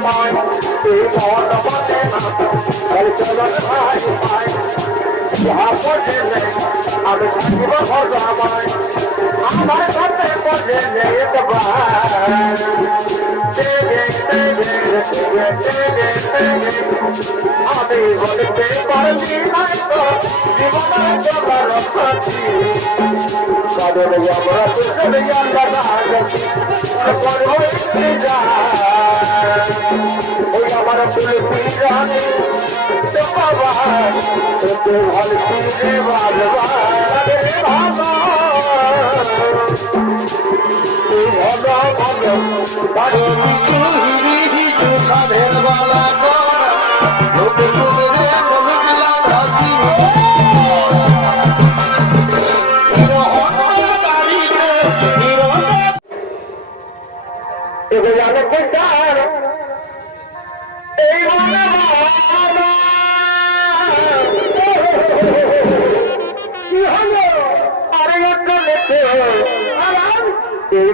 আমায় এই মন বলে না চলন ভাই ভাই পড়ে নেই আমি থাকিব ভোজ আমায় আমার সাথে পড়ে নেই আমি বলতে পারবি নাই তো জীবনের চলার প্রতি কাদের আমরা দুজন গান গান করব যায় জানে তো বাবার তো ভালো করে বাজবার ভালো ভালো ভালো বাড়ি চুরি ভিজু সাধের বালা করা লোকে তোদের মনগুলা সাজিয়ে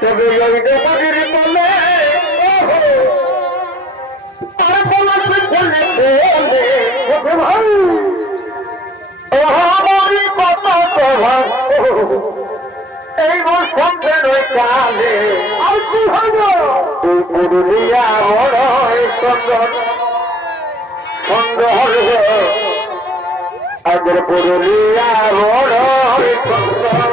তবে গঙ্গাবাড়ির বলে আর বলাতে বলে বলে ওকে ভাই। আমার কথা তোমার এই বসন্তের ওই কালে, আর কি হলো পুরুলিয়া হরয় চন্দন সন্দ হল আগের পুরুলিয়া হরয় চন্দন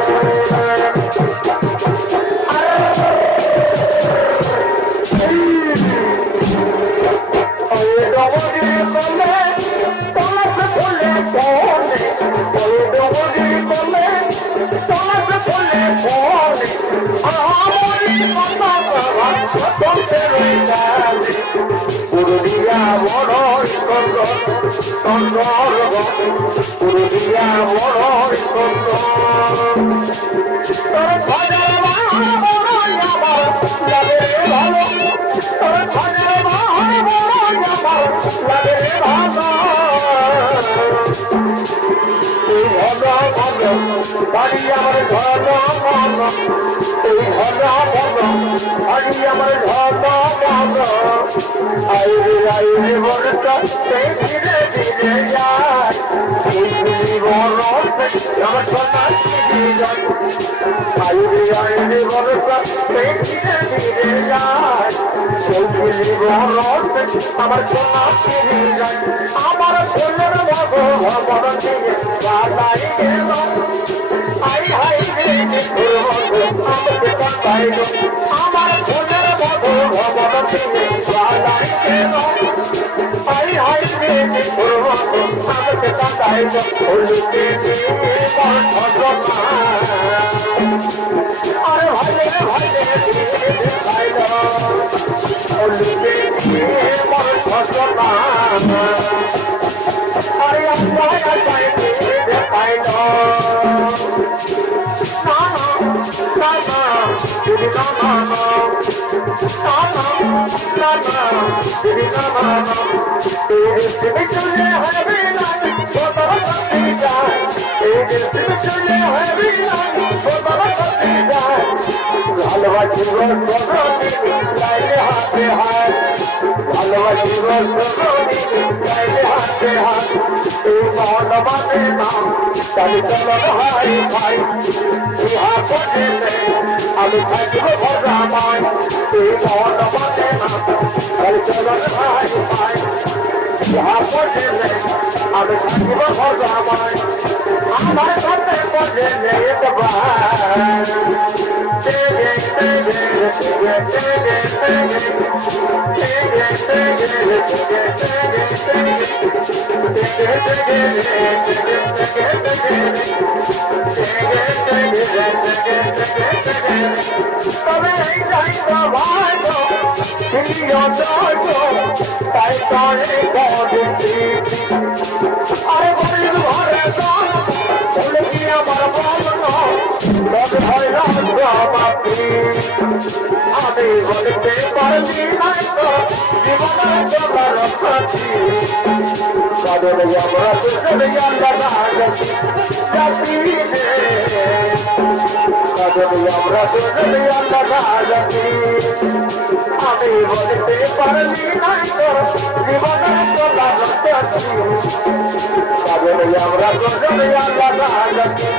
পুরুলিয়া বড় পুরুলিয়া বড় বাড়িয়া এই ঘটা ভদ্র আরে আমার ঘটা ভদ্র আইরে আইরে বড়টা সেই ধীরে ধীরে যায় এই বড় আমার সন্তান ফিরে যায় আইরে আইরে বড়টা সেই ধীরে ধীরে যায় আমার ভোটের মতো ভবন থেকে বাজাই কেন হাই হাই মেয়ে করব আমাকে কাটাই হলুকে দিয়ে আর ভালে ভালে হলুকে দিয়ে বড় ঘটনা ভালোবাসি হাতে হাত ভালোবাসি হাতে হাত মানবাতে নাম তাহলে চলন হাই ভাই ইহা করেছে আমি থাকিব ভজামায় এই মানবাতে নাম তাহলে চলন হাই ভাই ইহা করেছে আমি থাকিব ভজামায় আমার সাথে বলে নেই ভাই তেরে তেরে তেরে তেরে তেরে তবে এই চাইব ভালো প্রিয় তাই করে আমি বলতে পারছি নাই তো, জীবনের তোমার সাথী কাদের আমরা দুজনে আল্লাহ রাজি জাতি রে কাদের আমরা দুজনে আল্লাহ রাজি আমি বলতে পারছি নাই তো, জীবনের তোমার সাথী কাদের আমরা দুজনে আল্লাহ রাজি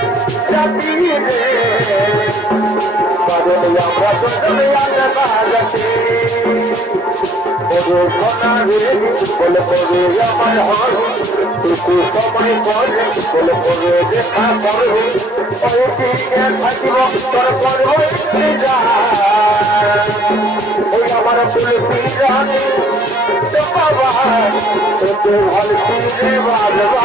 জাতি রে কাদের আমরা দুজনে রাজি বলে ঘনা রে বলে বলে আমার হর একটু সময় পরে বলে বলে দেখা করব ওই দিকে থাকিব তোর করব ওই আমার তুলসী জানে তো বাবা তোকে ভালো ফিরে বাজবা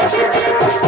আসিব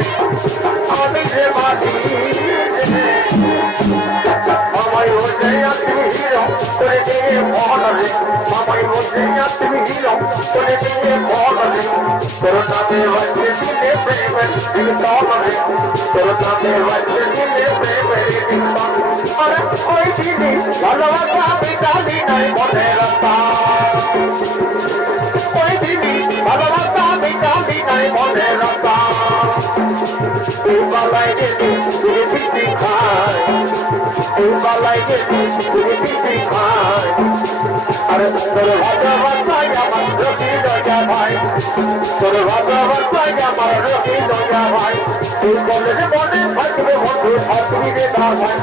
ভালোবাসা জানি নাই মনে রাখা ওই দিদি ভালোবাসা জানি নাই মনে রাখা এই বালাই গেলি তুই দিদি খায় এই বালাই গেলি তুই দিদি খায় আরে তোর ভালোবাসায় আমার রকি দয়া ভাই তোর ভালোবাসায় আমার রকি দয়া ভাই এই কলেজে মনে থাকবে বন্ধু থাকবি রে দাভাই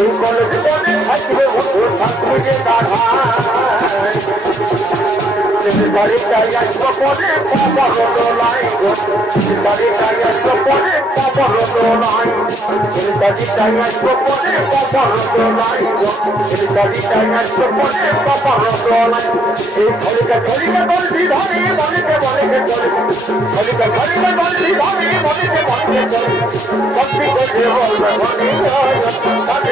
এই কলেজে মনে থাকবে বন্ধু থাকবি রে দাভাই বাড়িটাই আসব পরে খবর দোলাই বাড়িটাই আসব পরে খবর দোলাই বাড়িটাই আসব পরে খবর দোলাই বাড়িটাই আসব পরে ধরে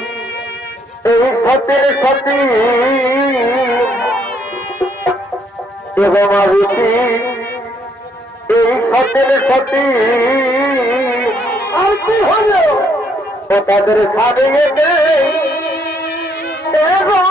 এই ক্ষতের ক্ষতি। এবং আবৃত্তি এই ক্ষতের ক্ষতি? আর কি হলো? ও তাদের সারে এবং